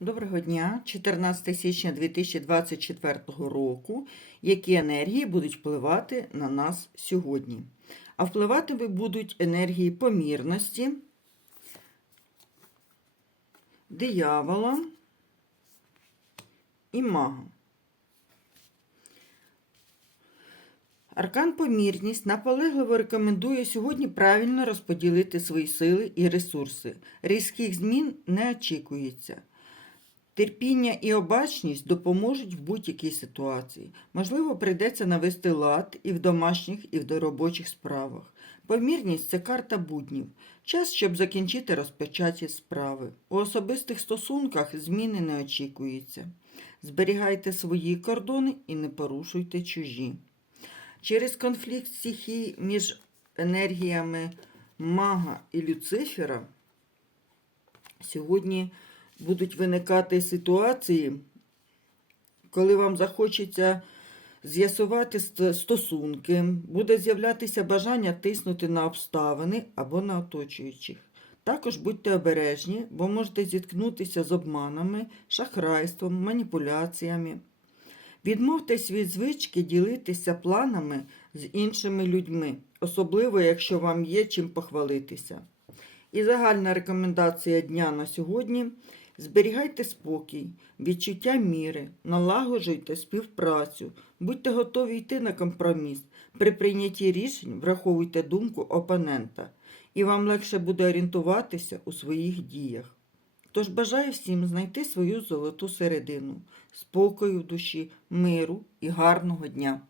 Доброго дня, 14 січня 2024 року. Які енергії будуть впливати на нас сьогодні? А впливати будуть енергії помірності, диявола і мага. Аркан помірність наполегливо рекомендує сьогодні правильно розподілити свої сили і ресурси. Різких змін не очікується. Терпіння і обачність допоможуть в будь-якій ситуації. Можливо, прийдеться навести лад і в домашніх, і в робочих справах. Помірність це карта буднів. Час, щоб закінчити розпочаті справи. У особистих стосунках зміни не очікуються. Зберігайте свої кордони і не порушуйте чужі. Через конфлікт стихій між енергіями мага і Люцифера сьогодні будуть виникати ситуації, коли вам захочеться з'ясувати стосунки, буде з'являтися бажання тиснути на обставини або на оточуючих. Також будьте обережні, бо можете зіткнутися з обманами, шахрайством, маніпуляціями. Відмовтесь від звички ділитися планами з іншими людьми, особливо якщо вам є чим похвалитися. І загальна рекомендація дня на сьогодні: зберігайте спокій, відчуття міри, налагоджуйте співпрацю, будьте готові йти на компроміс. При прийнятті рішень враховуйте думку опонента, і вам легше буде орієнтуватися у своїх діях. Тож бажаю всім знайти свою золоту середину, спокою в душі, миру і гарного дня.